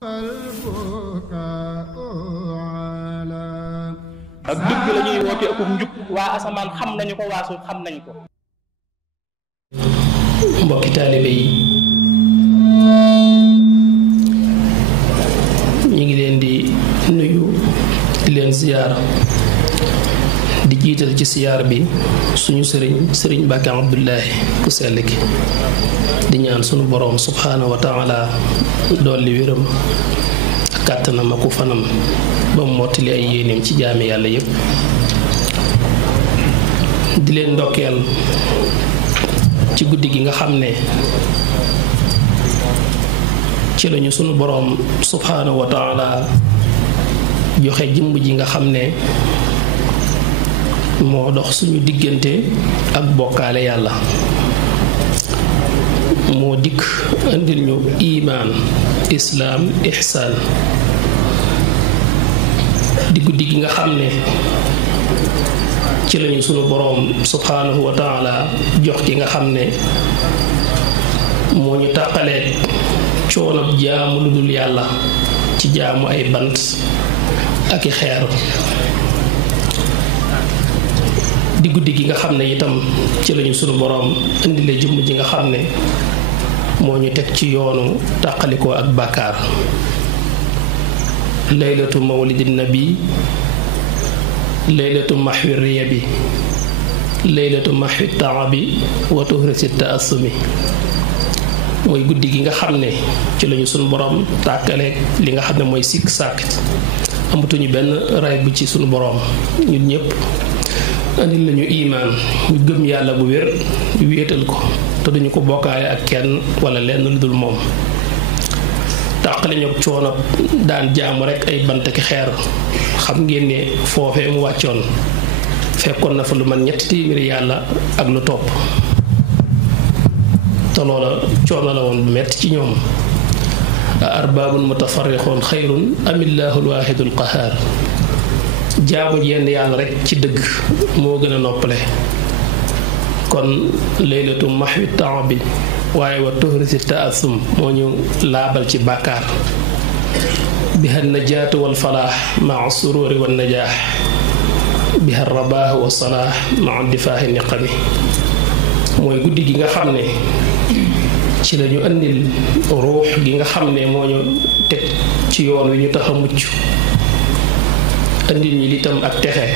ak dëgg la ñuy woote ak njub waa asamaan xam nañu ko waa suuf xam nañu ko. mbokki taalibe yi ñu ngi leen di nuyu di leen ziyaara di jiital ci siyaar bi suñu sëriñ Mbàkke Abdullahi ku sell ki di ñaan sunu boroom subhaanahu wa taala dolli wéram ak kàttanam ak fanam ba mu mottali ay yéeneem ci jaami yàlla yépp di leen ndokkeel ci guddi gi nga xam ne ci lañu sunu boroom subhaanahu wa taala joxe jëmm ji nga xam ne moo dox suñu diggante ak bokkaale yàlla moo dikk indil ñu imaan islaam ihsaan di guddi gi nga xam ne ci lañu sunu boroom subhaanahu wa taala jox ki nga xam ne moo ñu tàqaleeg coonab jaamu lu dul yàlla ci jaamu ay bant ak i xeer di guddi gi nga xam ne itam ci lañu sunu boroom indile jëmm ji nga xam ne moo ñu teg ci yoonu tàqalikoo ak bàkkaar laylatu mawlidin nabi laylatu maxwi riyabi laylatu maxwi taabi wa tuhrisi taasumi mooy guddi gi nga xam ne ci lañu sunu boroom tàkkaleeg li nga xam ne mooy sikk sàkk amatuñu benn ray bu ci sunu boroom ñun ñépp andil lañu imaan ñu gëm yàlla bu wér wéetal ko te duñu ko bokkaale ak kenn wala lenn lu dul moom tàqale ñoog coono daan jaamu rekk ay bant ki xeer xam ngeen ne foofee mu wàccoon fekkoon na fa lu man 300 yàlla ak lu topp te loola coono la woon bu metti ci ñoom a arbaabun mutafarrixoon xayrun amillaahu alwaahidul qahaar jaamu yenn yàlla rekk ci dëgg moo gën a noppale kon laylatu maxwi temps bi waaye wa tuhrisi taasum moo ñu laabal ci bàkkaar biha najaatu wal falaax maa sururi wa najaax biha rabaax wa salaax maa difaaxi niqami mooy guddi gi nga xam ne ci lañu andil ruux gi nga xam ne moo ñu teg ci yoon wi ñu tax a mucc andil ñu litam ak texe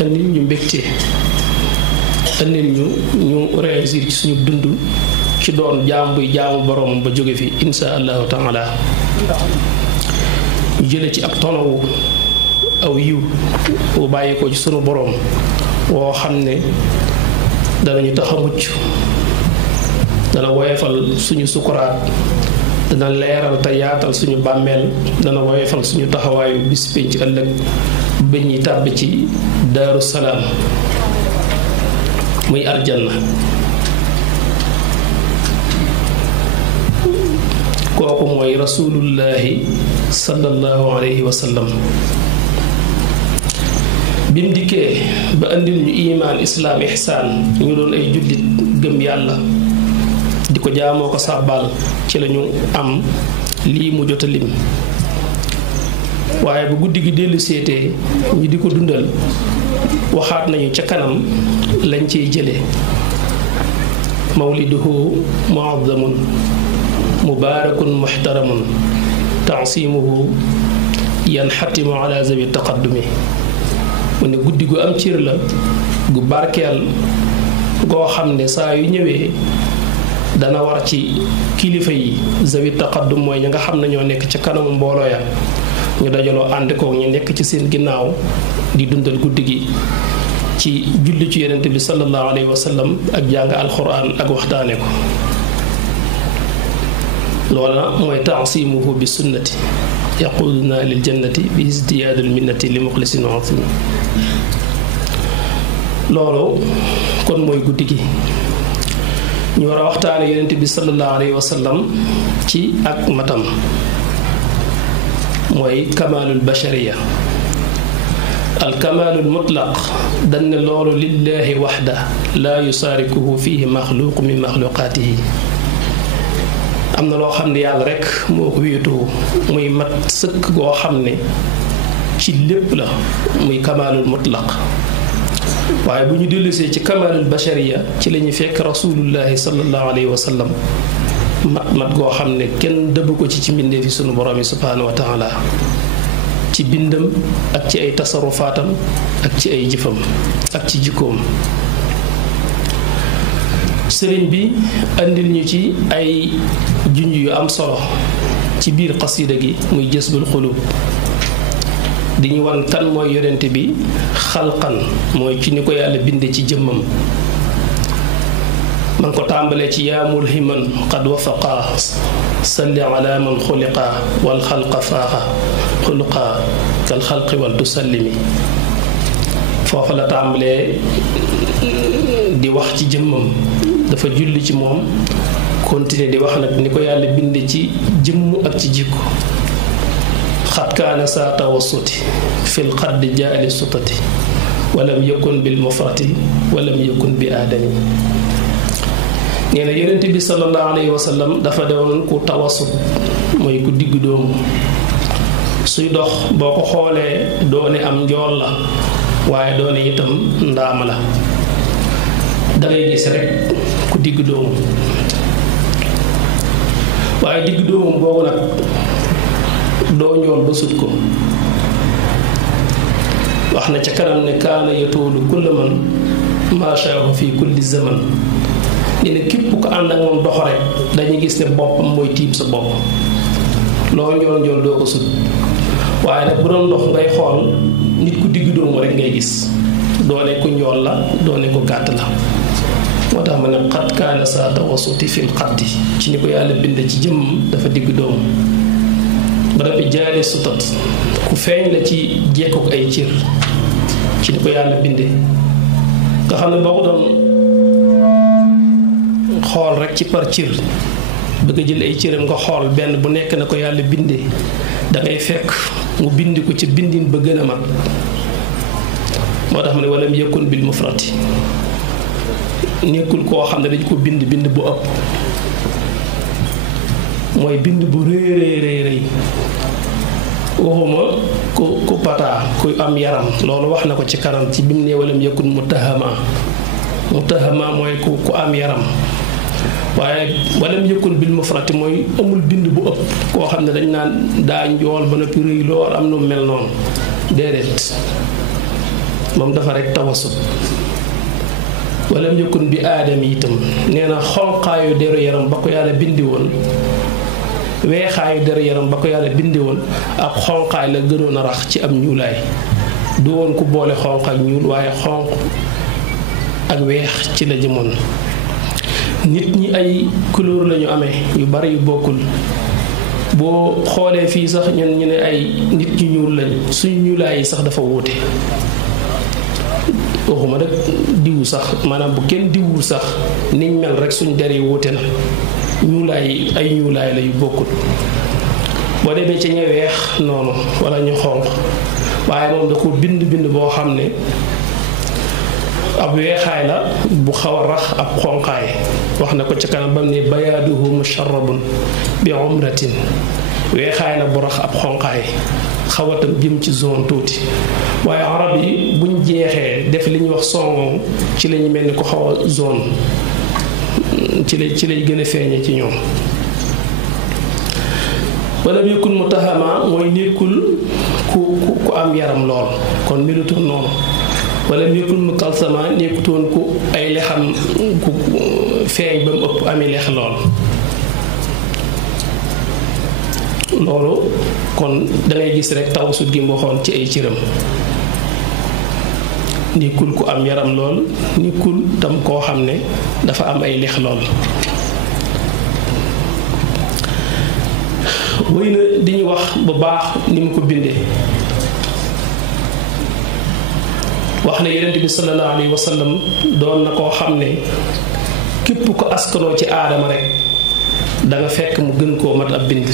andil ñu mbégte andil ñu réussir ci suñu dund ci doon jaam buy jaamu boroom ba jóge fi insha allahu taala ñu jële ci ak tonawu aw yiw bu bàyyi ko ci sunu boroom woo xam ne danañu tax a mucc dana woyefal suñu sukuraat dana leeral te yaatal suñu bàmmeel dana woyefal suñu taxawaayu bis pénc ëllëg ba ñuy tàbbi ci daaru salaam muy aljanna kooku mooy rasulullahi sallallahu alayhi wa sallam bim dikkee ba andil ñu imaan islaam ihsaan ñu doon ay jullit gëm yàlla di ko jaamoo ko sàbbaal ci lañu am lii mu jota lim waaye bu guddi gi dellu seetee ñu di ko dundal waxaat nañu ca kanam lañ ciy jële mawliduhu muazzamun mubaarakun muhtaramun tansimuhu yanxatimu ala zawi taqaddumi mu ne guddi gu am cër la gu barkeel goo xam ne saa yu ñëwee dana war ci kilifa yi zawi taqaddum mooy ñi nga xam ne ñoo nekk ca kanamu mbooloo ya ñu dajaloo ànd kook ñu nekk ci seen ginnaaw di dundal guddi gi ci julli ci yonent bi sallallahu alayhi wa sallam ak jàng alxuraan ak waxtaane ko loola mooy taasimuhu bi sunnati yaquduna lil jannati bi izdiyaadul minnati li muxlisin azim loolu kon mooy guddi gi ñu war a waxtaane yonent bi sallallahu alayhi wa sallam ci ak matam mooy kamaalul bashariya al kamaalul mutlaq dañ ne loolu lillaahi waxda laa yusaarikuhu fihi maxluuq min maxluqaatihi am na loo xam ne yàlla rek moo ko wéetoo muy mat sëkk goo xam ne ci lépp la muy kamaalul mutlaq waaye bu ñu dellusee ci kamaalul bashariya ci la ñuy fekk rasulullahi sallallahu alayhi wa sallam mat goo xam ne kenn dëbb ko ci mbindee fi sunu borom yi subhaanahu wa taala ci bindam ak ci ay tasarufaatam ak ci ay jëfam ak ci jikkoom. sëriñ bi andil ñu ci ay junj yu am solo ci biir xasida gi muy jësbul xulub di ñu wan kan mooy yonente bi xalqan mooy ci ni ko yàlla binde ci jëmmam. man ko tàmbalee ci yaa mulhiman qad wafaqa salli ala man xuliqa wal xalqa faaxa xuluqa kal xalqi wal tusallimi foofa la tàmbalee di wax ci jëmmam dafa julli ci moom continuer di wax nag ni ko yàlla binde ci jëmm ak ci jikko xat kaana saa tawassuti fil xaddi jaali sutati walam yakun bil mufrati walam yakun bi aadami nee na yonent bi sallallahu alayhi wa sallam dafa doon ku tawassut mooy ku diggu doomu suy dox boo ko xoolee doone am njool la waaye doone itam ndaama la dangay gis rek ku diggu doomu waaye diggu doomu boobu nag doo njool ba sut ko wax na ca kanam ne kaana yatoolu kulla man maashaahu fi kulli zaman ni ne képp ko ànd ak moom dox rek dañuy gis ne boppam mooy tiim sa bopp loo njool njool doo ko sut waaye nag bu doon dox ngay xool nit ku diggu doomu rek ngay gis doone ku njool la doone ku gàtt la moo tax ma ne xat kaana saa tawassuti fil xaddi ci ni ko yàlla bind ci jëmm dafa diggu doomu ba dafa jaale sutat ku feeñ la ci jekkuk ay cër ci ni ko yàlla binde nga xam ne boo ko doon xool rek ci par cër bëgg a jël ay cëram nga xool benn bu nekk na ko yàlla binde dangay fekk mu bind ko ci bindin ba gën a mat moo tax ma ne walam yakun bil mufrati nekkul koo xam ne dañ ko bind bu ëpp mooy bind bu rëy waxuma ku pataa ku am yaram loolu wax na ko ci kanam ci bimu ne walam yakun mutahama mooy ku am yaram waaye walam yakun bil mufrati mooy amul bind bu ëpp koo xam ne dañ naan daa njool ba noppi rëy lool am nu mel noonu déedéet moom dafa rek tawassut walam yakun bi aadami itam nee na xonqaayu deru yaram ba ko yàlla bindi woon weexaayu deru yaram ba ko yàlla bindi woon ak xonqaay la gënoon a rax ci am ñuulaay du woon ku boole xonq ak ñuul waaye xonq ak weex ci la jëmoon nit ñi ay couleur lañu amee yu bari yu bokkul boo xoolee fii sax ñun ñu ne ay nit ñu ñuul lañ suñu ñuulaay yi sax dafa wuute waxuma rek diwu sax maanaam bu kenn diwul sax niñ mel rek suñ der yi wuute na ñuulaay ay ñuulaay la yu bokkul boo demee ci ña weex noonu wala ñu xonq waaye moom da ko bind boo xam ne ab weexaay la bu xaw a rax ab xonqaay wax na ko ci kanam bam ne bayaaduhu musharrabun bi umratin weexaay la bu rax ab xonqaay xawatam jëm ci zone tuuti waaye arab yi buñ jeexee def li ñuy wax songo ci lañu mel ni ko xaw a zone ci lay gën a feeñee ci ñoom wala nekkul mutahama mooy nekkul ku am yaram lool kon melutoon noonu wala nekkul mu kalsama nekkutoon ku ay lexam ku feeñ ba mu ëpp ami lex lool loolu kon dangay gis rek tawasut gi mu waxoon ci ay cëram nekkul ku am yaram lool nekkul tam koo xam ne dafa am ay lex lool wéy na di ñu wax bu baax ni mu ko bindee wax ne yonent bi sallallahu alayhi wa sallam doon na koo xam ne képp ko askanoo ci aadama rek danga fekk mu gën koo mat ab bind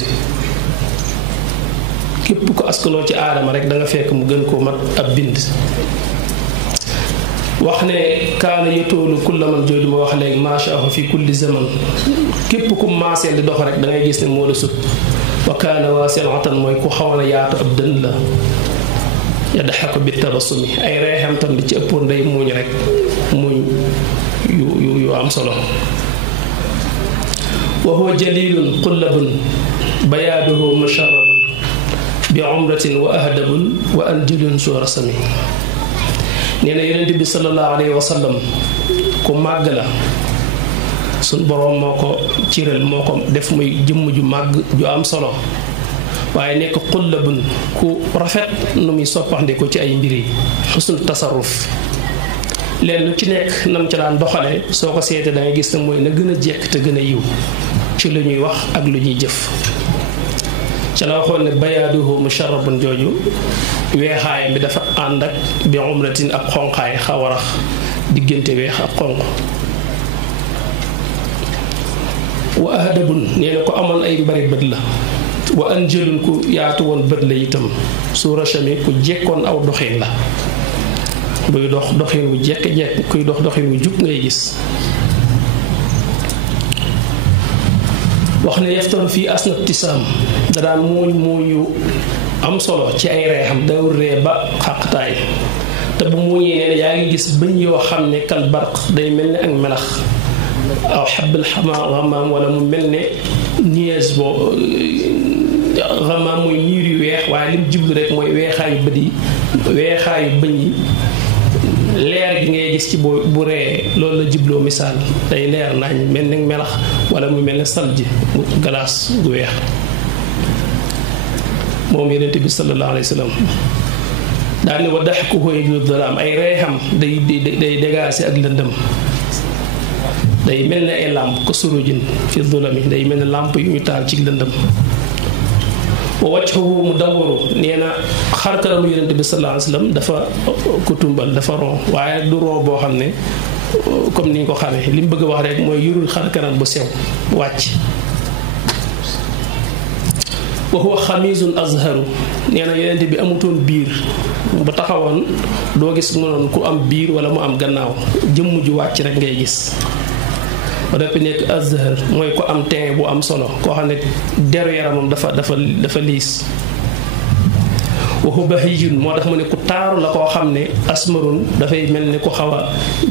képp ko askanoo ci aadama rek danga fekk mu gën koo mat ab bind wax ne kaana yatoolu kulla man jooju ma wax léegi maashaahu fi kulli zaman képp ku maaseel di dox rek da ngay gis ne moo la sut wa kaana waasi'atan mooy ku xawoon a yaatu ab dënn la yadhaku bi tabassumi ay reexam tam di ci ëppoon day muuñ rek muuñ yu am solo wa huwa jalilun qullabun bayaaduhu musharrabun bi umratin wa ahdabun wa anjilun su rasami nee na yonent bi sallallahu alayhi wa sallam ku màgg la suñ boroom moo ko ciral moo ko def muy jëmm ju màgg ju am solo waaye nekk xullabun ku rafet nu muy soppaxndiku ci ay mbir yi xusnul tasarruf leen lu ci nekk nam ci daan doxale soo ko seetee da ngay gis ne mooy na gën a jekk te gën a yiw ci lu ñuy wax ak lu ñuy jëf ca la waxoon ne bayaaduhu musharrabun jooju weexaay bi dafa ànd ak bi umratin ak xonqaay xaw a rax diggante weex ak xonq wa ahdabun nee na ko amoon ay mbari bët la wa anjëlun ku yaatu woon bët la itam suura chami ku jekkoon aw doxin la buy dox doxin wu jekk-jekk kuy dox doxin wu jub ngay gis wax ne yaftaru fii asna tisaam da daan muuñ yu am solo ci ay reexam dawul ree ba xàqtaay te bu muuñee nee na yaa ngi gis bëñ yoo xam ne kal barq day mel ne ak melax aw xabbal xamaam wala mu mel ne nuage boo xamaam mooy niir yu weex waaye lim jublu rek mooy weexaayu bët yi weexaayu bëñ yi leer gi ngay gis ci bu ree loolu la jubloo misaal day leer nañ mel ne melax wala mu mel ne salji glace gu weex moom yonent bi sallallahu alayhi wa sallam daal ne wa daxkuhu yajlu dalaam ay reexam day dégaase ak lëndëm day mel ne ay làmp ko surujin fi zulami day mel ne làmp yu ñu taal ci lëndëm wa wajhuhu mudawwaru nee na xarkanamu yonent bi sallallahu alayhi wa sallam dafa ko tumbal dafa ron waaye nag du ron boo xam ne comme ni ñu ko xamee li mu bëgg a wax rek mooy yurul xarkanam bu sew wàcc wa huwa xamiisun azharu nee na yonent bi amutoon biir bu taxawoon doo gis mu noon ku am biir wala mu am gannaaw jëmm ju wàcc rek ngay gis ba doppi nekk azhar mooy ko am teen bu am solo koo xam ne deru yaramam dafa liis waxu bahijun moo tax mu ne ku taaru la koo xam ne asmarun dafay mel ni ku xaw a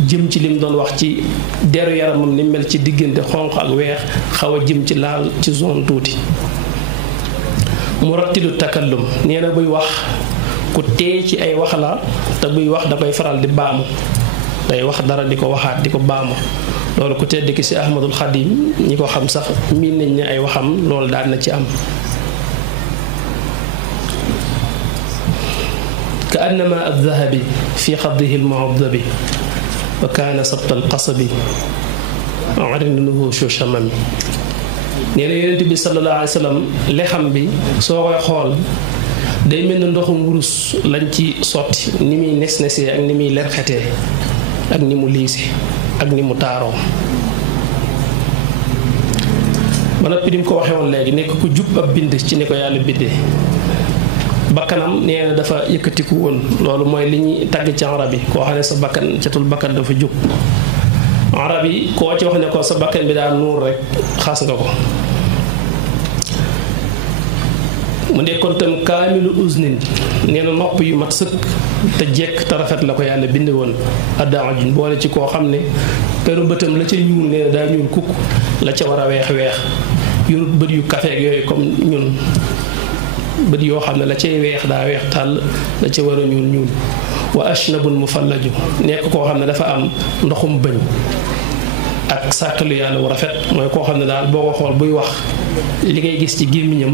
jëm ci lim doon wax ci deru yaramam ni mel ci diggante xonq ak weex xaw a jëm ci laal ci zone tuuti murattilu takallum nee na buy wax ku tee ci ay wax la te buy wax da koy faral di baamu day wax dara di ko waxaat di ko baamu loolu ku tedd ki ci Ahmadul Xadim ñi ko xam sax miin nañ ne ay waxam loolu daan na ci am ka annama addahabi fi xaddihi almuadabi wa kaana sabta alqasabi arinuhu shushamami nee na yonent bi sallallahu alayhi wa sallam lexam bi soo koy xool day mel ne ndoxum wurus lañ ci sotti ni muy nes-nesee ak ni muy lerxetee ak ni mu liise ak ni mu taaroo ba noppi dim ko waxee woon léegi nekk ku jub ab bind ci ni ko yàlla bindee bakkanam nee na dafa yëkkatiku woon loolu mooy li ñuy tàgg ci arab yi koo xam ne sa bakkan catul bakkan dafa jub arab yi koo ci wax ne ko sa bakkan bi daal nuur rek xas nga ko mu nekkoon tam kaamilu usnin nee na nopp yu mat sëkk te jekk te rafet la ko yàlla bind woon addaajun boole ci koo xam ne peru bëtam la ca ñuul nee na daa ñuul kukk la ca war a weex yorut bët yu kafeeg yooyu comme ñun bët yoo xam ne la cay weex daa weex tàll la ca war a ñuul wa ashnabun mufallaju nekk koo xam ne dafa am ndoxum bëñ ak sàkkalu yàlla wu rafet mooy koo xam ne daal boo ko xool buy wax li ngay gis ci gémmiñam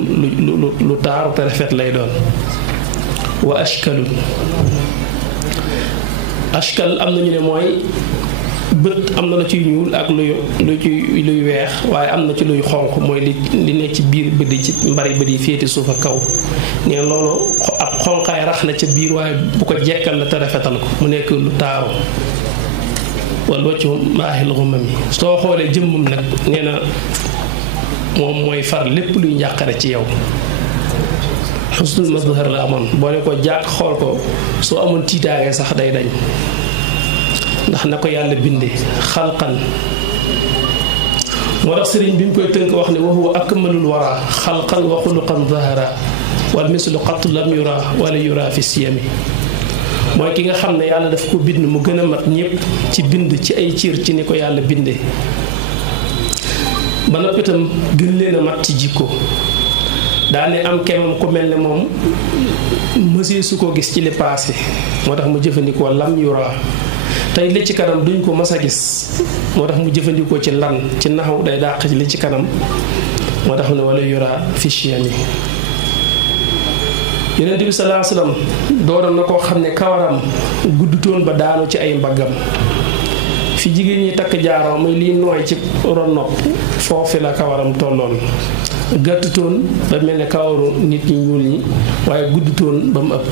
lu taaru te rafet lay doon wa ashkalun ashkal am nañu ne mooy bët am na la ciy ñuul ak luy weex waaye am na ci luy xonq mooy li nekk ci biir bët yi ci mbari bët yi féeti suuf ak kaw nee loolu ab xonqaay rax na ca biir waaye bu ko jekkal la te rafetal ko mu nekk lu taaru wala waccu maaxil xumam yi soo xoolee jëmmam nag nee na moom mooy far lépp luy njàqare ci yow xusnul mazhar la amoon boo ne ko jàkk xool ko soo amoon tiitaange sax day dañ ndax na ko yàlla bindee xalqan moo tax sëriñ bi mu koy tënk wax ne wa huwa akmalul wara xalqan wa xuluqan zahara wal mislu qattu lam yura wala yura fi siyami mooy ki nga xam ne yàlla daf ko bind mu gën a mat ñëpp ci bind ci ay ciir ci ni ko yàlla bindee ba noppi itam gën leen a mat ci jikko daane am kemam ku mel ne moom mësee su ko gis ci li passé moo tax mu jëfandikoo lam yura tey li ci kanam duñ ko mas a gis moo tax mu jëfandikoo ci lan ci naxaw day dàq ci li ci kanam moo tax ne wala yura fi shiyami Yonent bi sallallahu alayhi wasallam dooroon na koo xam ne kawaram guddutoon ba daanu ci ay mbaggam fi jigéen ñi takk jaaroo muy liy nooy ci ron nopp foofu la kawaram tolloon gàttutoon ba mel ne kawaru nit ñi ñuul ñi waaye guddutoon ba mu ëpp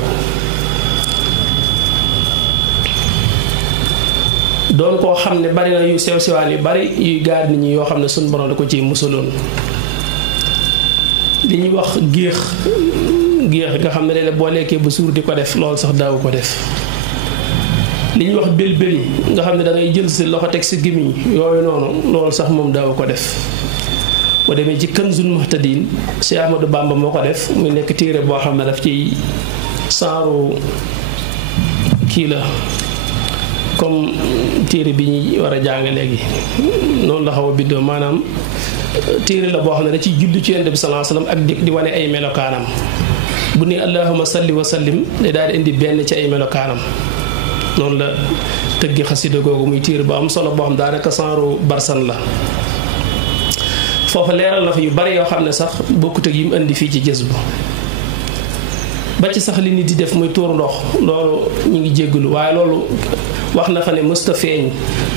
doon koo xam ne bari na yu sew sewaan yu bari yuy gaar nit ñi yoo xam ne suñu borom da ko ciy musaloon li ñuy wax géex nga xam ne léeg-léeg boo lekkee ba suur di ko def loolu sax daawu ko def li ñuy wax bël-bëli nga xam ne da ngay jël si loxo teg si gémmiñ yooyu noonu loolu sax moom daawu ko def boo demee ci Kanzul Muhtadin Cheikh Ahmadou Bamba moo ko def muy nekk téere boo xam ne daf ci saaru kii la comme téere bi ñuy war a jàng léegi noonu la xaw a bindoo maanaam téere la boo xam ne da ciy judd ci Yonent bi sallallahu alayhi wasallam ak di wane ay melokaanam bu ne allahumma salli wa sallim day daal di indi benn ci ay melokaanam noonu la tëggi xasida googu muy téere bu am solo boo xam daanaka saaru barsan la foofa leeral na fa yu bari yoo xam ne sax bokkut ak yi mu indi fii ci Jazbu ba ci sax li nit di def muy tuur ndox loolu ñu ngi jéggalu waaye loolu wax na fa ne mësta feeñ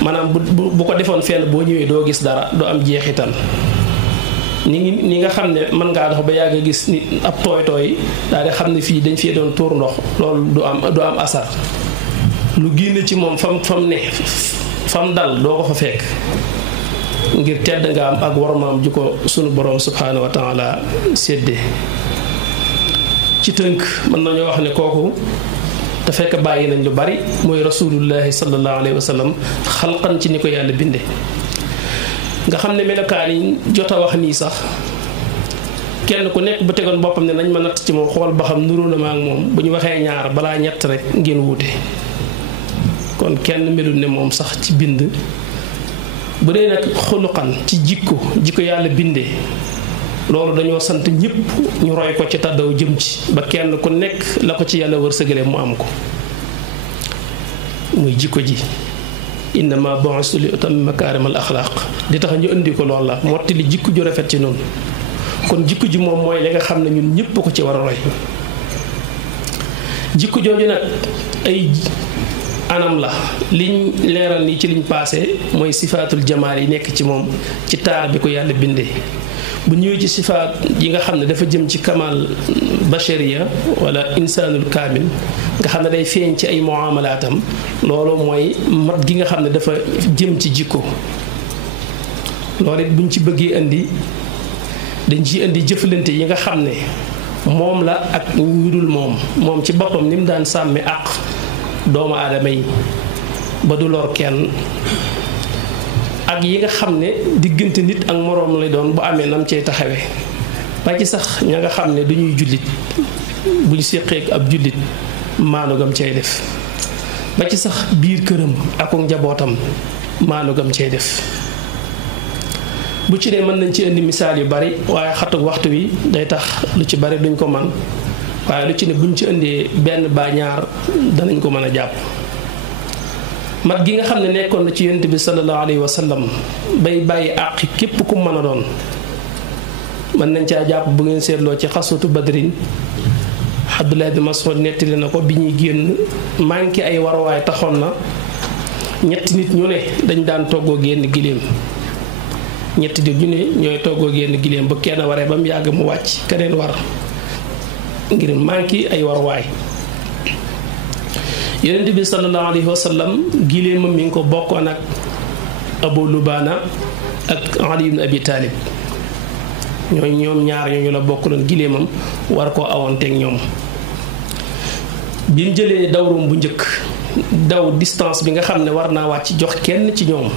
maanaam bu ko defoon fenn boo ñëwee doo gis dara doo am jeexital ni nga xam ne mën ngaa dox ba yàgg a gis nit ab tooy daal di xam ne fii dañ fee doon tuur ndox loolu du am asar lu génne ci moom fam dal doo ko fa fekk ngir tedd nga am ak wormaam ju ko sunu borom subhanahu wa taala séddee ci tënk mën nañoo wax ne kooku te fekk bàyyi nañ lu bari mooy rasulullahi sallallahu alayhi wa sallam xalqan ci ni ko yàlla binde nga xam ne melokaan yi jot a wax nii sax kenn ku nekk bu tegoon boppam ne nañ ma natt ci moom xool ba xam nuroo na ma ak moom bu ñu waxee ñaar balaa ñett rek ngeen wuute kon kenn melul ne moom sax ci bind bu dee nag xuluqan ci jikko yàlla bindee loolu dañoo sant ñëpp ñu roy ko ci tàddaw jëm ci ba kenn ku nekk la ko ci yàlla wërsëgale mu am ko muy jikko ji innama bu'istu li utammima makaarimal axlaaq di tax ñu indi ko loolu la motti li jikko ju rafet ci noonu kon jikko ji moom mooy li nga xam ne ñun ñëpp ko ci war a roy jikko jooju nag ay anam la liñ leeral nii ci liñ paase mooy sifaatul jamaal yi nekk ci moom ci taar bi ko yàlla bindee bu ñëwee ci sifaat yi nga xam ne dafa jëm ci kamal bashariya wala insaanul kaamil nga xam ne day feeñ ci ay muamalaatam loolu mooy mat gi nga xam ne dafa jëm ci jikko loolu it buñ ci bëggee indi dañ ci indi jëflante yi nga xam ne moom la ak ñu dul moom ci boppam ni mu daan sàmmi àq doomu aadama yi ba du lor kenn ak yi nga xam ne diggante nit ak moroom lay doon bu amee nam cay taxawee ba ci sax ña nga xam ne duñuy jullit buñ séqee ab jullit maanu gam cay def ba ci sax biir këram ak njabootam maanu gam cay def bu ci dee mën nañ ci indi misaal yu bari waaye xatu waxtu wi day tax lu ci bari duñ ko man waaye lu ci ne buñ ci indee benn ba ñaar danañ ko mën a jàpp mat gi nga xam ne nekkoon na ci yonent bi sallallahu alayhi wa sallam bay bàyyi àq képp ku mën a doon mën nañ caa jàpp bu ngeen seetloo ci xaswatu badrin Abdullah bin Mas'ud nettali na ko bi ñuy génn manqué ay waruwaay taxoon na ñetti nit ñu ne dañ daan toggoo génn giléem ñetti nit ñu ne ñooy toggoo génn giléem ba kenn waree ba mu yàgg mu wàcc keneen war ngir manqué ay waruwaay yonent bi sallallahu alayhi wa sallam giléemam mi ngi ko bokkoon ak Abu Lubaana ak Ali ibn Abi Talib ñoom ñaar ñooñu la bokkaloon giléemam war koo awoonteeg ñoom bi mu jëlee dawrum bu njëkk daw distance bi nga xam ne war naa wàcc jox kenn ci ñoom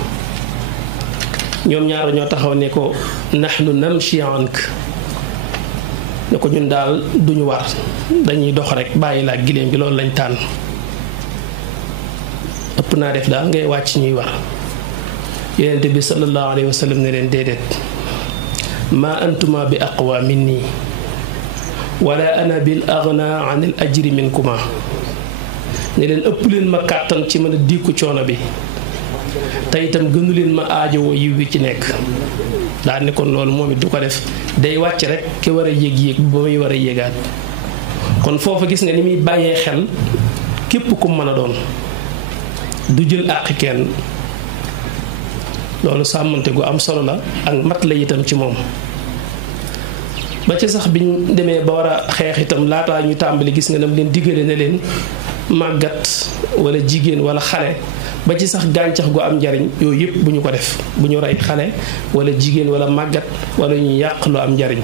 ñaar ñoo taxaw ne ko nahnu namshi ank ne ko ñun daal duñu war dañuy dox rek bàyyi la giléem gi loolu lañ tànn ëpp naa def daal ngay wàcc ñuy war yonent bi sallallahu alayhi wa sallam ne leen déedéet ma antuma bi aqwa minni wala ana bil aghna an al ajri minkuma ne leen ëpp leen ma kàttan ci mën a diiku coono bi te itam gënu leen ma aajowoo yiw wi ci nekk daal ne kon loolu moom it du ko def day wàcc rek ki war a yéeg ba muy war a yéegaat kon foofu gis nga ni muy bàyyee xel képp ku mën a doon du jël àq kenn loolu sàmmante gu am solo la ak mat la itam ci moom ba ci sax biñ demee ba war a xeex itam laataa ñu tàmbali gis nga nam leen diggale ne leen màggat wala jigéen wala xale ba ci sax gàncax gu am njariñ yooyu yëpp bu ñu ko def bu ñu rey xale wala jigéen wala màggat wala ñu yàq lu am njariñ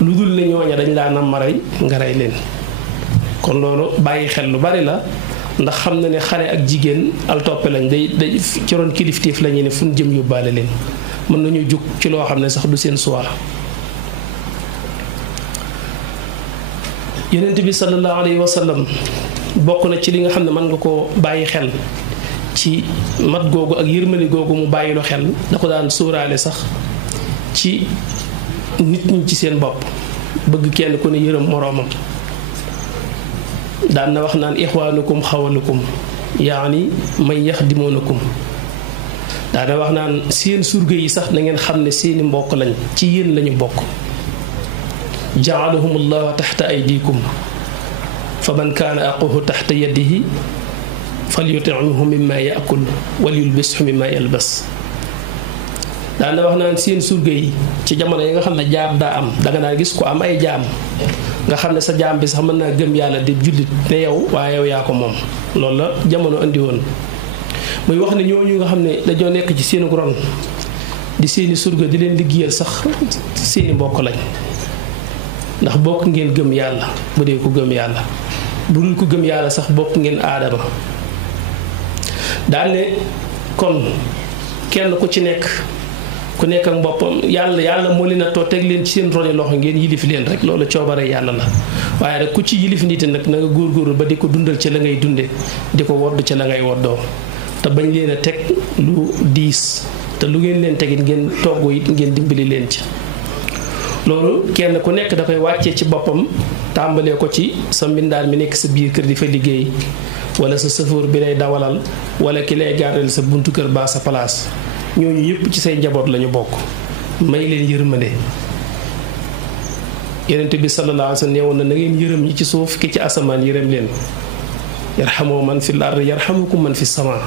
lu dul ne ñooña dañ laa nam ma rey nga rey leen kon loolu bàyyi xel lu bari la ndax xam na ne xale ak jigéen al toppe lañ day ci ron kilifteef lañu ne fu ñu jëm yóbbaale leen mën nañu jug ci loo xam ne sax du seen choix. Yonent bi sallallahu alayhi wa sallam bokk na ci li nga xam ne mën nga koo bàyyi xel ci mat googu ak yërmande googu mu bàyyilu xel da ko daan sóoraale sax ci nit ñi ci seen bopp bëgg kenn ku ne yërëm moroomam daan na wax naan ixwaanukum xawalukum yaani may yaxdimuunakum daan na wax naan seen surga yi sax na ngeen xam ne seeni mbokk lañ ci yéen lañu bokk jaalahumullahu taxta aydikum fa man kaana aquhu taxta yadihi falyutimhu mimma yaakul walyulbishu mimma yalbas daan na wax naan seen surga yi ci jamono yi nga xam ne jaam daa am danga naa gis ko am ay jaam nga xam ne sa jaam bi sax mën naa gëm yàlla di jullit ne yow waaye yow yaa ko moom loolu la jamono andi woon muy wax ne ñooñu nga xam ne dañoo nekk ci seeni ron di seeni surga di leen liggéeyal sax seeni mbokk lañ ndax bokk ngeen gëm yàlla bu dee ko gëm yàlla bu dul ko gëm yàlla sax bokk ngeen aadama daal ne kon kenn ku ci nekk ku nekk ak boppam yàlla moo leen a too teg leen ci seen roni loxo ngeen yilif leen rek loolu coobare yàlla la waaye nag ku ci yilif nit nag na nga góorgóorlu ba di ko dundal ci la ngay dunde di ko wodd ci la ngay woddoo te bañ leen a teg lu diis te lu ngeen leen tegit ngeen togg it ngeen dimbali leen ci loolu kenn ku nekk da koy wàccee ci boppam tàmbalee ko ci sa mbindaan mi nekk sa biir kër di fa liggéey wala sa sëfoor bi lay dawalal wala ki lay gardel sa buntu kër ba sa place ñooñu yëpp ci say njaboot lañu bokk may leen yërmande Yonent bi sallallahu alayhi wa sallam nee woon na ngeen yërëm ñi ci suuf ki ci asamaan yërëm leen yarhamu man fil ard yarhamukum man fis samaa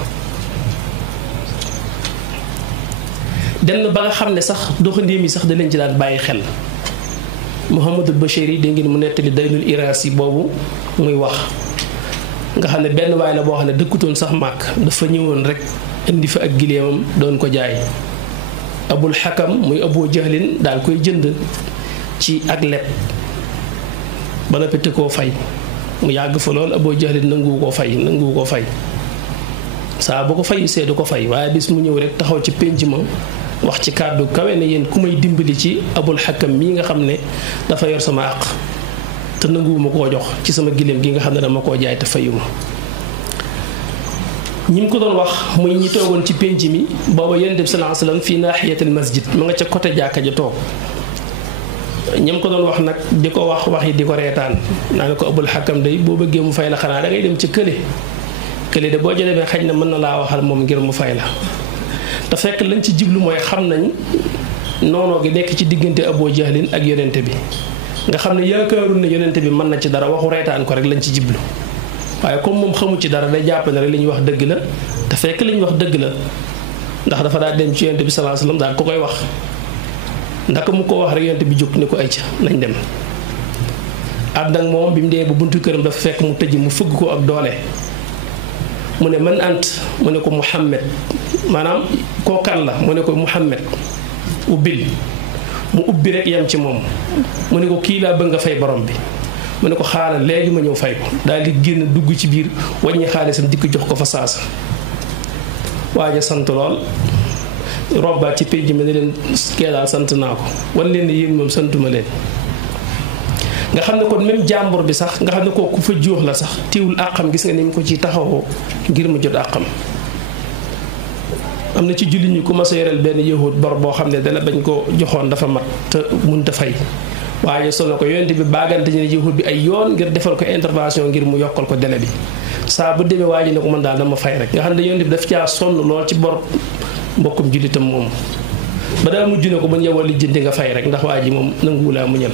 dem ba nga xam ne sax doxandéem yi sax da leen ci daan bàyyi xel Muhammadul Bashir yi dégg ngeen mu nettali Daynul Iraasi boobu muy wax nga xam ne benn waay la boo xam ne dëkkutoon sax màkk dafa ñëwoon rek indi fa ak gileemam doon ko jaay Abul Hakam muy Abu Jahlin daal koy jënd ci ak leb ba noppi te koo fay mu yàgg fa lool Abu Jahlin nanguwu koo fay saa bu ko fayu see du ko fay waaye bis mu ñëw rek taxaw ci pénc ma wax ci kàddu kawe ne yéen ku may dimbali ci Abul Hakam mii nga xam ne dafa yor sama àq te nanguwuma koo jox ci sama gileem gi nga xam ne dama koo jaay te fayuma ñi mu ko doon wax muy ñi toogoon ci pénc mi booba Yonent bi sallallahu alayhi wasallam fii naaxiyatil masjid ma nga ca côté jàkka ja toog ñam ko doon wax nag di ko wax yi di ko reetaan naa ne ko Abul Hakam day boo bëggee mu fay la xanaa da ngay dem ca kële de boo ca demee xaj na mën na laa waxal moom ngir mu fay la te fekk lañ ci jiblu mooy xam nañ noonoo gi nekk ci diggante Abu Jahlin ak Yonent bi nga xam ne yaakaarul ne Yonent bi mën na ci dara waxu reetaan ko rek lañ ci jiblu waaye comme moom xamu ci dara day jàpp ne rek li ñuy wax dëgg la te fekk li ñuy wax dëgg la ndax dafa daal dem ci Yonent bi sallallahu alayhi wasallam daal ko koy wax ndaka mu ko wax rek Yonent bi jóg ni ko ay ca nañ dem ànd ak moom bi mu dee ba buntu këram dafa fekk mu tëj mu fëgg ko ak doole mu ne man ant mu ne ko Muhammad maanaam koo kan la mu ne ko Muhammad ubbil mu ubbi rek yam ci moom mu ne ko kii laa bëgg nga fay borom bi mu ne ko xaaral léegi ma ñëw fay ko daal di génn dugg ci biir wàññi xaalisam dikk jox ko fa saasa waaja sant lool robbaat ci pénc mi ne leen kee daal sant naa ko wan leen ne yéen moom santuma leen nga xam ne kon même jàmbur bi sax nga xam ne kooku ku fa jóox la sax teewul àqam gis nga ni mu ko ci taxawoo ngir mu jot àqam am na ci jullit ñi ku ma sa yoreel benn yahud bor boo xam ne dala bañ ko joxoon dafa mat te mënta fay waaye sol na ko yonent bi baagante ñu ne yahud bi ay yoon ngir defal ko intervention ngir mu yokkal ko délai bi saa bu demee waa ji ne ko mën daal dama fay rek nga xam ne yonent bi daf caa sonn lool ci bor mbokkum jullitam moom ba daa mujj na ko ba ñëwal lijjanti nga fay rek ndax waa ji moom nanguwulaa mu ñël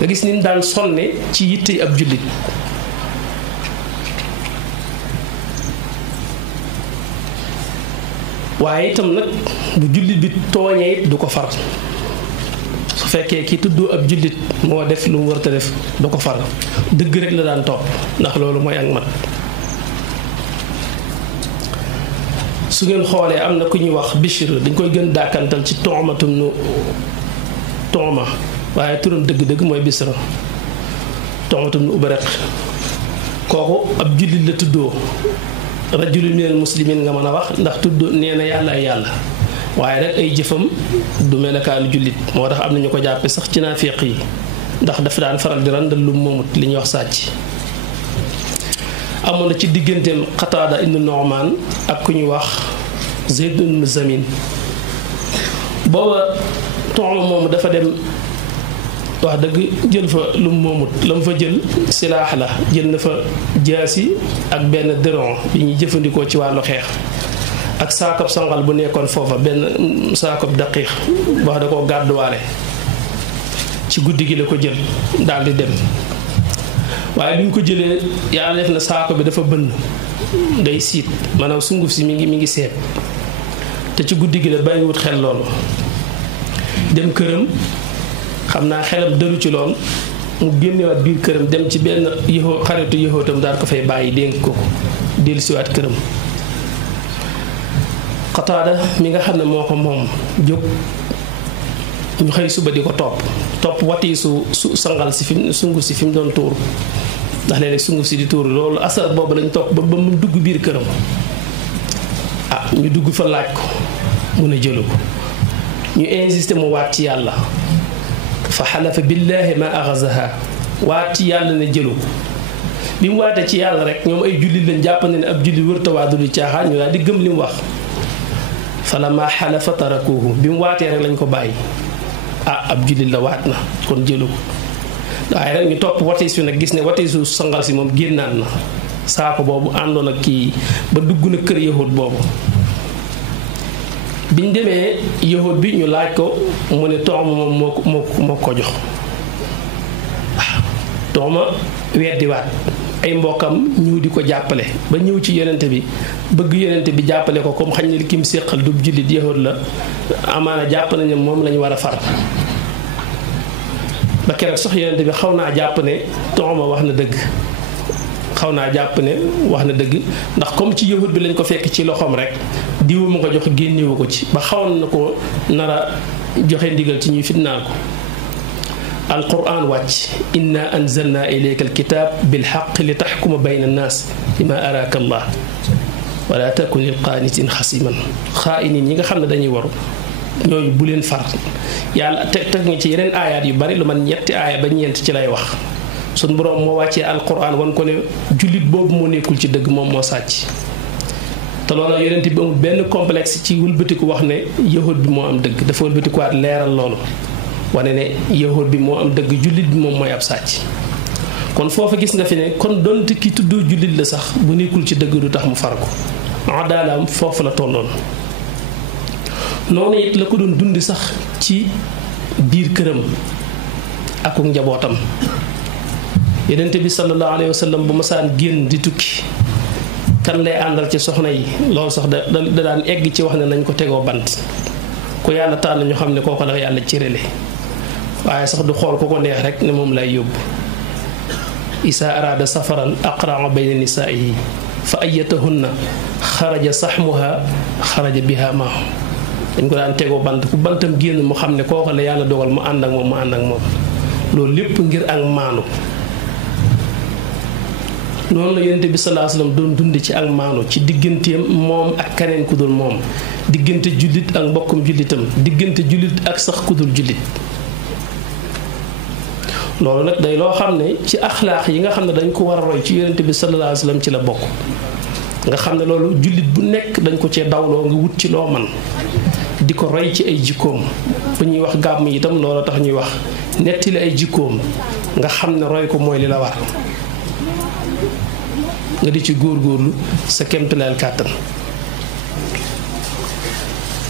nga gis ni mu daan sonne ci yitte ab jullit waaye itam nag bu jullit bi tooñee it du ko far su fekkee ki tuddoo ab jullit moo def lu mu warta def du ko far dëgg rek la daan topp ndax loolu mooy ak mat su ngeen xoolee am na ku ñuy wax Bishr dañ koy gën dàkkantal ci toomatum nu tooma waaye turam dëgg-dëgg mooy Bisra toomatum nu ubaraq kooku ab jullit la tuddoo rajulun minal muslimin nga mën a wax ndax tudd nee na yàlla ay yàlla waaye rek ay jëfam du melakaanu jullit moo tax am na ñu ko jàppe sax ci naafiq yi ndax dafa daan faral di randal lu moomut li ñuy wax sàcc amoon na ci digganteem Qataada ibnu Nu'maan ak ku ñuy wax Zayd ibnu Zamin booba toxma moomu dafa dem wax dëgg jël fa lu moomut la mu fa jël silaax la jël na fa jaasi ak benn dëron bi ñuy jëfandikoo ci wàllu xeex ak saakab sangal bu nekkoon foofa benn saakab daqiiq wax da koo gàdduwaale ci guddi gi la ko jël daal di dem waaye bi ñu ko jëlee yàlla def na saako bi dafa bënn day siit maanaam sunguf si mi ngi seet te ci guddi gi la bàyyiwut xel loolu dem këram xam naa xelam dëru ci lool mu génnewaat biir këram dem ci benn xaritu yëhootam daal ko fay bàyyi dénk ko dellusiwaat këram Qataada mi nga xam ne moo ko moom jóg ñu xëy suba di ko topp watiisu su sangal si fi sunguf si fi mu doon tuur ndax léeg-léeg sunguf si di tuur loolu asar boobu lañ topp ba mu dugg biir këram ñu dugg fa laaj ko mun a jëlu ko ñu insisté mu waat ci yàlla fa xalafa billaahi ma axazaha waat ci yàlla ne jëlu ko bi mu waatee ci yàlla rek ñoom ay jullit lañ jàpp ne ab jullit wërta waa du di caaxaan ñu daal di gëm li mu wax fa lama xalafa tarakuhu bi mu waatee rek lañ ko bàyyi ab jullit la waat na kon jëlu ko waaye rek ñu topp watiis nag gis ne watiisu sangal si moom génnaan na saako boobu àndoon ak kii ba dugg na kër yahud boobu biñ demee yahud bi ñu laaj ko mu ne toxma moom moo ko jox toxma weddiwaat ay mbokkam ñëw di ko jàppale ba ñëw ci yonente bi bëgg yonente bi jàppale ko comme xañ ne li kim séqal du jullit yahud la amaana jàpp nañu moom lañu war a far ba keroog sax yonente bi xaw naa jàpp ne toxma wax na dëgg xaw naa jàpp ne wax na dëgg ndax comme ci yahud bi lañ ko fekk ci loxoom rek diwu mu ko jox génnewu ko ci ba xawoon na ko nara joxe ndigal ci ñuy fitnaal ko alquran wàcc inna anzalna ilayka alkitab bilxaq li taxkuma bayna annaas bima araka allah wala takun lil qaanitin xasiman xaa'inin ñi nga xam ne dañuy waru ñooñu bu leen far yàlla teg nga ci yeneen aayaat yu bari lu man ñetti aaya ba ñeent ci lay wax sun boroom moo wàccee alquran wan ko ne jullit boobu moo nekkul ci dëgg moom moo sàcc te loolu yonent bi amul benn complexe ci wëlbatiku wax ne yahud bi moo am dëgg dafa wëlbatikuwaat leeral loolu wane ne yahud bi moo am dëgg jullit bi moom mooy ab sàcc kon foofa gis nga fi ne kon donte ki tuddoo jullit la sax bu nekkul ci dëgg du tax mu far ko adaalaam foofu la tolloon noonu it la ko doon dundi sax ci biir këram ak njabootam yonent bi sallallahu alayhi wa sallam bu masaan génn di tukki kan lay àndal ci soxna yi loolu sax da daan egg ci wax ne nañ ko tegoo bant ku yàlla tànn ñu xam ne kooko la yàlla cërale waaye sax du xool ku ko neex rek ne moom lay yóbbu isa araada safaran aqraa bayna nisaihi fa ayatahunna xaraja saxmuha xaraja biha maahu dañ ko daan tegoo bant ku bantam génn mu xam ne kooko la yàlla dogal mu ànd ak moom loolu lépp ngir ak maanu noonu la yonent bi sallallahu alayhi wasallam doon dund ci ak maanu ci digganteem moom ak keneen ku dul moom diggante jullit ak mbokkum jullitam diggante jullit ak sax ku dul jullit loolu nag day loo xam ne ci axlaax yi nga xam ne dañ ko war a roy ci yonent bi sallallahu alayhi wasallam ci la bokk nga xam ne loolu jullit bu nekk dañ ko cee dawloo nga wut ci loo man di ko roy ci ay jikkoom bu ñuy wax gàmm itam loolu tax ñuy wax nettali ay jikkoom nga xam ne roy ko mooy li la war nga di ci góorgóorlu sa kemtalaal kàttan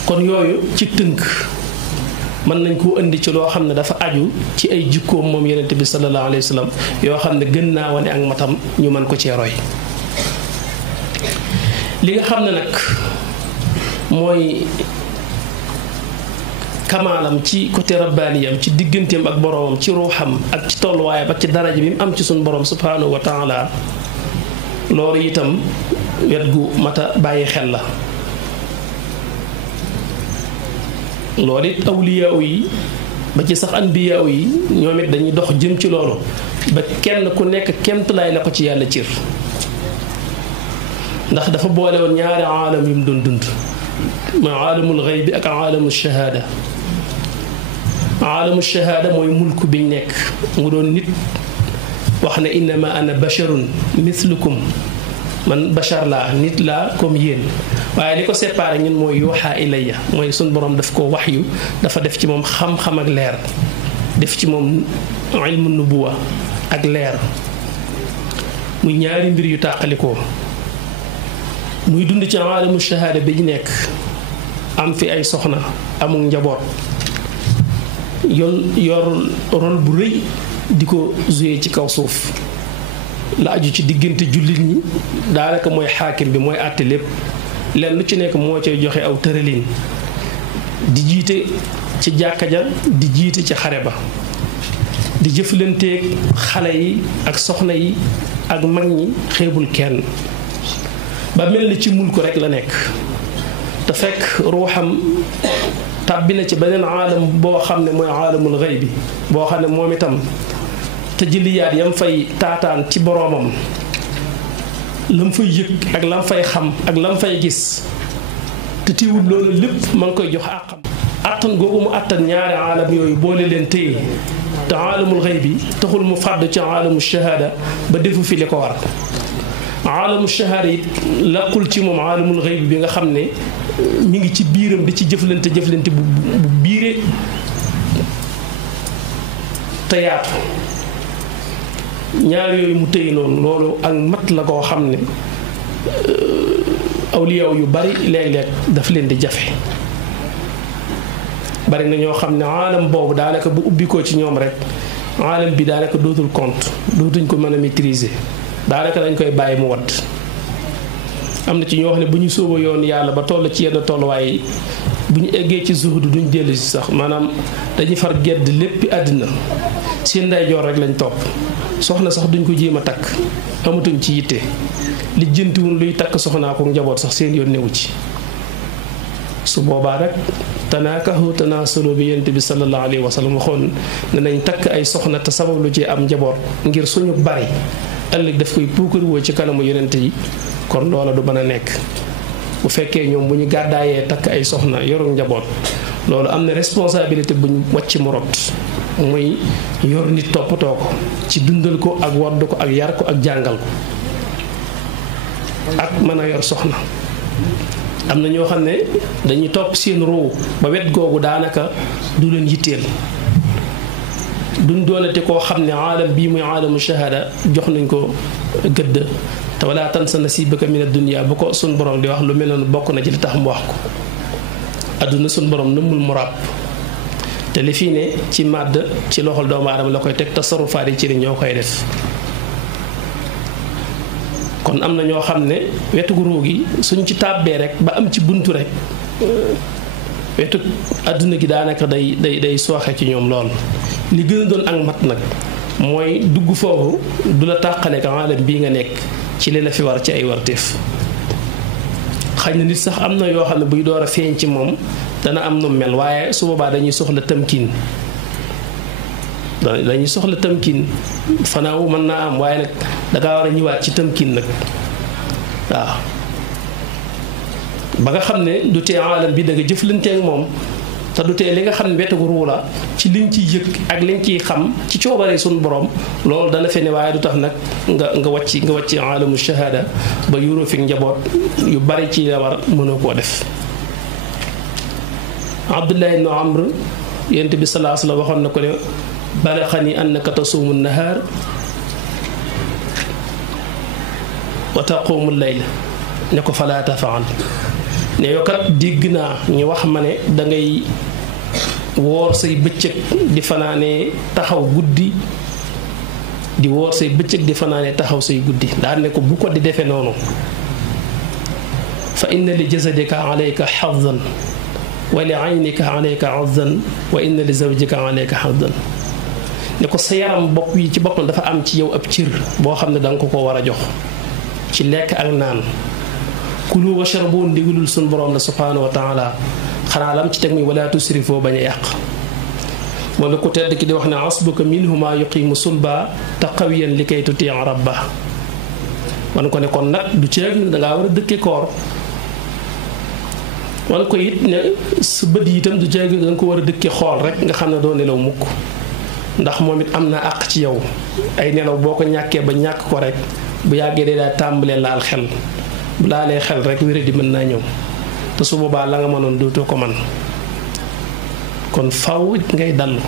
kon yooyu ci tënk mën nañ koo indi ci loo xam ne dafa aju ci ay jikkoom moom yonent bi sallallahu alayhi wa sallam yoo xam ne gën naa wane ak matam ñu mën ko cee roy li nga xam ne nag mooy kamaalam ci côté rabbaaniyam ci digganteem ak boroomam ci ruuxam ak ci tolluwaayam ak ci daraja bi mu am ci suñu borom subhaanahu wa taala loolu itam wet gu mata bàyyi xel la loolu it awliyaaw yi ba ci sax anbiyaaw yi ñoom it dañuy dox jëm ci loolu ba kenn ku nekk kemtalaay la ko ci yàlla cër ndax dafa boole woon ñaari aalam yu mu doon dund mooy aalamul xayb bi ak aalamul shahaada aalamul shahaada mooy mulku biñ nekk mu doon nit wax ne innama ana basharun mithlukum man bashar laa nit laa comme yéen waaye li ko séparé ñun mooy yuuxa ilayya mooy sun borom daf ko waxyu dafa def ci moom xam-xam ak leer def ci moom ilmu nubuwa ak leer muy ñaari mbir yu tàqalikoo muy dund ci aalamu shahaada bi ñu nekk am fi ay soxna amul njaboot yor rôle bu rëy di ko joué ci kaw suuf la aju ci diggante jullit ñi daanaka mooy xaakim bi mooy àtte lépp leen lu ci nekk moo cay joxe aw tëralin di jiite ci jàkka ja di jiite ci xare ba di jëflanteeg xale yi ak soxna yi ak mag ñi xeebul kenn ba mel ni ci mulku rek la nekk te fekk ruuxam tàbbi na ci beneen aalam boo xam ne mooy aalamul xëy bi boo xam ne moom itam tajaliyaat yam fay taataan ci boroomam lam fay yëg ak lam fay xam ak lam fay gis te tiwul loolu lépp ma ngi koy jox àqam àttan googu mu àttan ñaari aalam yooyu boole leen téye te aalamul xëy bi taxul mu fàdd ci aalamu shahaada ba defu fi li ko war aalamu shahaada it laqul ci moom aalamul xëy bi nga xam ne mi ngi ci biiram di ci jëflante bu biire te yaatu ñaar yooyu mu téye noonu loolu ak mat la koo xam ne awliyaaw yu bari léeg-léeg daf leen di jafe bari na ñoo xam ne aalam boobu daanaka bu ubbi ko ci ñoom rek aalam bi daanaka dootul compte dootuñ ko mën a maîtriser daanaka dañ koy bàyyi mu wadd am na ci ñoo xam ne bu ñu sóoba yoon yàlla ba toll ci yenn tolluwaay bu ñu eggee ci zuhdu duñ dellu si sax maanaam dañuy far gedd léppi àddina seen ndeyjoor rek lañ topp soxna sax duñ ko jéem a takk amatuñ ci yitte li jëntiwun luy takk soxnaa ko njaboot sax seen yoon newu ci su boobaa rek tanaakahu tanaasalu bi yonent bi sallallahu alayhi wa sallam waxoon ne nañ takk ay soxna te sabab lu ci am njaboot ngir suñu bari ëllëg daf koy puukarwoo ci kanamu yonent yi kon loola du mën a nekk bu fekkee ñoom bu ñu gàddaayee takk ay soxna yoru njaboot loolu am na responsabilité bu ñu wàcc mu rot muy yor nit toppatoo ko ci dundal ko ak wadd ko ak yar ko ak jàngal ko ak mën a yor soxna am na ñoo xam ne dañuy topp seen ruu ba wet googu daanaka du leen yitteel duñ doonate koo xam ne aalam bii muy aalamu shahada jox nañ ko gëdd te wala tansa nasibaka min ad-dunya bu ko sun borom di wax lu mel noonu bokk na ci li tax mu wax ko adduna sun borom nëmmul mu ràbb te li fii ne ci màdd ci loxol doomu aadama la koy teg tasarufaat yi ci li ñoo koy def kon am na ñoo xam ne wetu ruu gi suñ ci tàbbee rek ba am ci buntu rek wetu adduna gi daanaka day sooxe ci ñoom lool li gën a doon ak mat nag mooy dugg foofu du la tàqale ak aalam bii nga nekk ci li la fi war ci ay warteef xëy na nit sax am na yoo xam ne buy door a feeñ ci moom dana am nu mel waaye su boobaa dañuy soxla tamkiin dañuy soxla tamkin fanaaw mën naa am waaye nag dangaa war a ñëwaat ci tamkin nag waaw ba nga xam ne du tee alam bi da nga jëflanteeg moom te du tee li nga xam ne wetagu ruu la ci liñ ciy yëg ak liñ ciy xam ci coobare suñu borom loolu dana fe ne waaye du tax nag nga wàcc alamu shahada ba yuroo fi njaboot yu bari ci la war mënoo koo def. Abdullah ibn Amr yonent bi sallallahu alayhi wa sallam waxoon na ko ne balaxani annaka tasuumu nahaar wa taquumu layl ne ko falaa tafaal ne yow kat dégg naa ñu wax ma ne dangay woor say bëccëg di fanaanee taxaw guddi di woor say bëccëg di fanaanee taxaw say guddi daan ne ko bu ko di defee noonu fa inna li jasadika alayka xadan wa li aynika alayka xadan wa inna li zawjika alayka xadan ne ko sa yaram bopp yi ci boppam dafa am ci yow ab cër boo xam ne danga ko war a jox ci lekk ak naan kulu washrabu ndigalul sun borom la subhanahu wa taala xanaa lam ci teg mi wala tusrifoo bañ a yàq moo la ko tedd ki di wax ne asbuka minhuma yuqimu sulba taqawiyan li kay tuti rabba wan ko ne kon nag du ceeg dangaa war a dëkke koor wan ko it ne sa bët yi itam du ceeg danga ko war a dëkke xool rek nga xam ne doo nelaw mukk ndax moom it am na àq ci yow ay nelaw boo ko ñàkkee ba ñàkk ko rek bu yàggee day daal tàmbalee laal xel bu laalee xel rek wéradi mën naa ñëw te su boobaa la nga mënoon dootoo ko man kon faw ngay dallu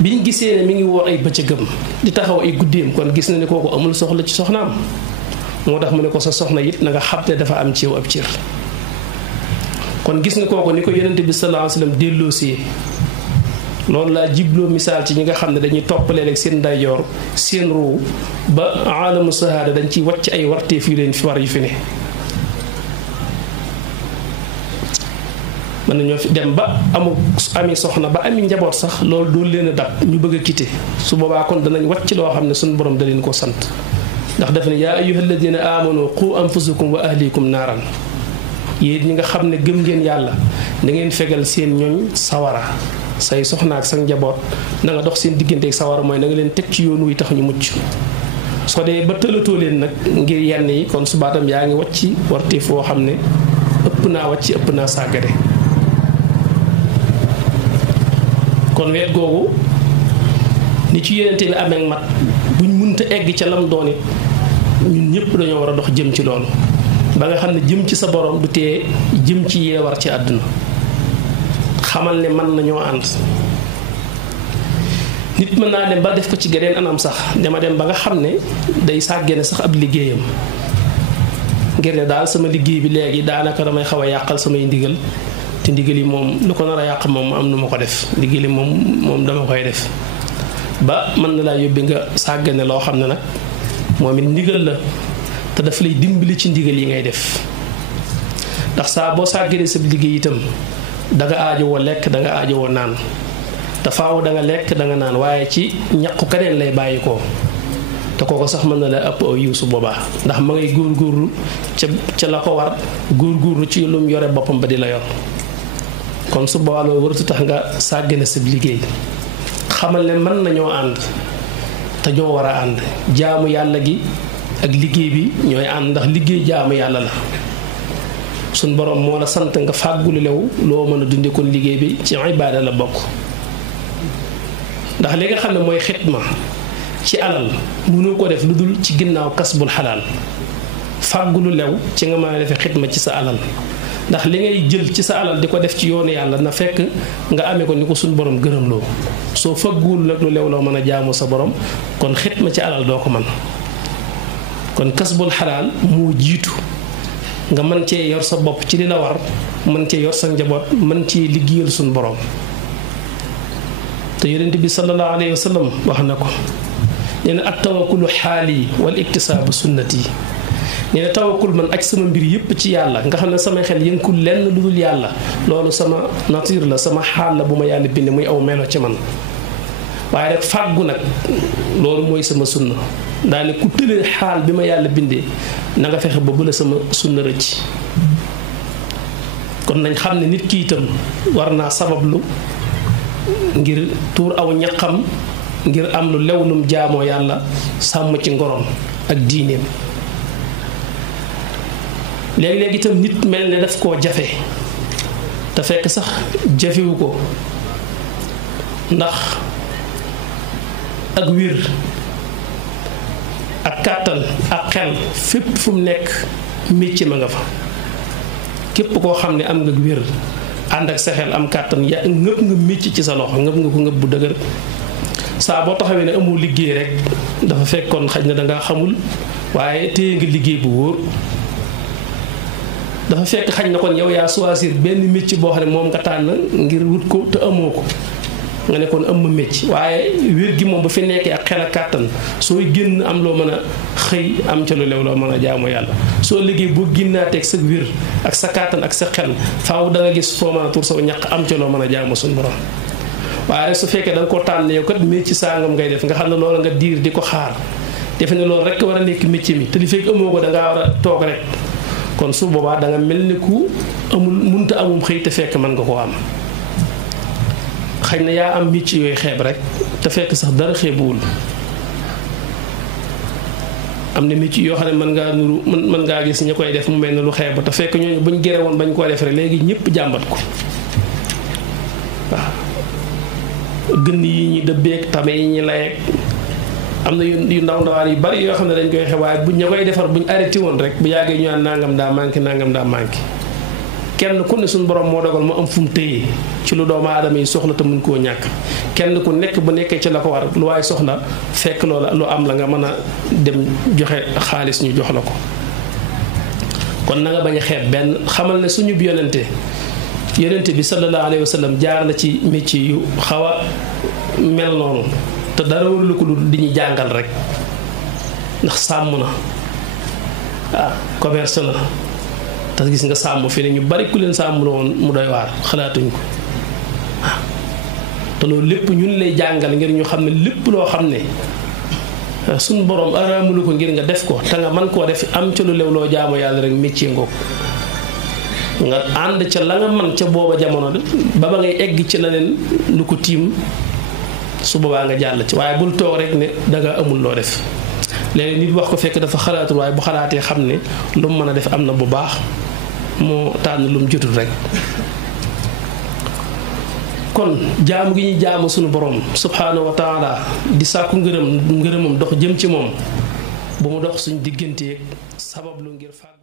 biñ gisee ne mi ngi woor ay bëccëgam di taxaw ay guddeem kon gis na ne kooku amul soxla ci soxnaam moo tax mu ne ko sa soxna it na nga xam ne dafa am ci yow ab cër kon gis nga kooku ni ko yonent bi sallallahu alayhi wasallam delloosee loolu laa jibloo misaal ci ñi nga xam ne dañuy toppalee rek seen ndeyjoor seen ruu ba alamu sahaada dañ ciy wàcc ay warteef yu leen fi war yu fi ne mën nañoo fi dem ba ami soxna ba ami njaboot sax loolu doon leen a dab ñu bëgg a quitté su boobaa kon danañ wàcc loo xam ne suñu borom da leen ko sant ndax daf ne yaa ayyuhal ladina amanu qu anfusakum wa ahlikum naaran yéen ñi nga xam ne gëm ngeen yàlla da ngeen fegal seen ñooñ sawara say soxna ak sa njaboot na nga dox seen diggante ak sawara mooy na nga leen teg ci yoon wi tax ñu mucc soo dee ba tëlatoo leen nag ngir yenn yi kon subaatam yaa ngi wàcc warti foo xam ne ëpp naa wàcc ëpp naa sàggare kon weet googu ni ci yonente bi amee mat buñ munta egg ca lam doon it ñun ñëpp dañoo war a dox jëm ci loolu ba nga xam ne jëm ci sa borom du tee jëm ci yeewar ci àdduna xamal ne mën nañoo ànd nit mën naa dem ba def ko ci geneen anam sax dama dem ba nga xam ne day sàggane sax ab liggéeyam ngir ne daal sama liggéey bi léegi daanaka damay xaw a yàqal samay ndigal te ndigal yi moom lu ko nar a yàq moom am nu ma ko def ndigal yi moom dama koy def ba mën na laa yóbbi nga sàggane loo xam ne nag moom it ndigal la te daf lay dimbali ci ndigal yi ngay def ndax saa boo sàgganee sa liggéey itam da nga aajowoo lekk da nga aajowoo naan te faaw da nga lekk da nga naan waaye ci ñaqu keneen lay bàyyi ko te kooko sax mën na la ëpp aw yiw su boobaa ndax ma ngay góorgóorlu ca la ko war góorgóorlu ci lu mu yore boppam ba di la yor kon su boobaa loolu waratu tax nga sàggane sa liggéey xamal ne mën nañoo ànd te ñoo war a ànd jaamu yàlla gi ak liggéey bi ñooy ànd ndax liggéey jaamu yàlla la suñ borom moo la sant nga fàggulu lew loo mën a dunde kon liggéey bi ci ibaada la bokk ndax li nga xam ne mooy xitma ci alal mënoo ko def lu dul ci ginnaaw kasbul xalaal fàggulu lew ci nga mën a defee xitma ci sa alal ndax li ngay jël ci sa alal di ko def ci yoonu yàlla na fekk nga amee ko ni ko suñ borom gërëm loo soo fàggul nag lu lew loo mën a jaamu sa borom kon xitma ci alal doo ko mën kon kasbul xalaal moo jiitu nga mën cee yor sa bopp ci li la war mën cee yor sa njaboot mën cee liggéeyal suñ borom te yonent bi sallallahu alayhi wa sallam wax na ko nee na at tawakkulu xaali wal iktisaabu sunnati nee na tawakkul man aj sama mbir yépp ci yàlla nga xam ne sama xel yënkul lenn lu dul yàlla loolu sama nature la sama xaal la bu ma yàlla binde muy aw melo ci man waaye rek fàggu nag loolu mooy sama sunna daane ku tëlee xaal bi ma yàlla bindee na nga fexe ba bu la sama sunna rëcc kon nañ xam ne nit ki itam war naa sabablu ngir tuur aw ñaqam ngir am lu lew lum jaamoo yàlla sàmm ci ngorom ak diineem. léegi-léegi itam nit mel ne daf koo jafe te fekk sax jafewu ko, ndax ak wir ak kàttan ak xel fépp fu mu nekk métier ma nga fa. képp koo xam ne am nga wir ànd ak sa xel am kàttan ya ngëpp nga métier ci sa loxo, ngëpp nga ko ngëpp bu dëgër. saa boo taxawee ne amoo liggéey rek dafa fekkoon xaj na dangaa xamul, waaye téye nga liggéey bu wóor. dafa fekk xaj na kon yow yaa choisir benn métier boo xam ne moom nga tànn ngir wut ko te amoo ko nga ne kon am ma métier. waaye wér gi moom ba fi nekkee ak xel ak kàttan sooy génn am loo mën a xëy am ca lu lew loo mën a jaamu yàlla. soo liggéey boo génnaateeg sa wér ak sa kàttan ak sa xel faaw da nga gis foo mën a tur saw ñaq am ca loo mën a jaamu suñu borom. waaye rek su fekkee da nga koo tànn yow kat métier sangam ngay def nga xam ne loolu nga diir di ko xaar defe ne loolu rek war a nekk métier mi te li fekk amoo ko da ngaa war a toog rek. kon su boobaa da nga mel ni ku amul munta amum xëy te fekk mën nga koo am. xëy na yaa am métier yooyu xeeb rek te fekk sax dara xeebuwul. am na métier yoo xam ne mën ngaa nuru mën ngaa gis ñi koy def mu mel ne lu xeeb te fekk ñooñu buñ gere woon bañ koo def rek léegi ñëpp jàmbat ko. waaw gën yi ñi dëbbeeg tame yi ñi layeeg am na yu ndaw ndawaan yu bari yoo xam ne dañ koy xew waaye buñ ña koy defar buñ arrêté woon rek bu yàggee ñu naan nangam daa manqué nangam daa manqué. kenn ku ne suñu borom moo dogal mu am fu mu téye ci lu doomu aadama yi soxla te mun koo ñàkk. kenn ku nekk bu nekkee ci la ko war lu waaye soxla fekk loola lu am la nga mën a dem joxe xaalis ñu jox la ko. kon na nga bañ a xeeb benn xamal ne suñu yonente bi sallallahu alayhi wa sallam jaar na ci métier yu xaw a mel noonu te dara warul ko di ñu jàngal rek ndax sàmm na commerce na te gis nga sàmm fi ne ñu bari ku leen sàmm woon mu doy waar xalaatuñ ko te loolu lépp ñun lay jàngal ngir ñu xam ne lépp loo xam ne suñu borom araamulu ko ngir nga def ko te nga mën koo def am ca lu lew loo jaamu yàlla rek métier ngoog nga ànd ca la nga man ca booba jamono de ba ba ngay egg ci leneen lu ko tiim su boobaa nga jàll ci waaye bul toog rek ne danga amul loo def. léegi nit wax ko fekk dafa xalaatul waaye bu xalaatee xam ne lu mu mën a def am na bu baax moo tànn lu mu jotul rek. kon jaamu gi ñuy jaamu sunu borom subhaanahu wa taala di sàkku ngërëmam dox jëm ci moom bu mu dox suñ digganteeg sabab lu ngir fàgg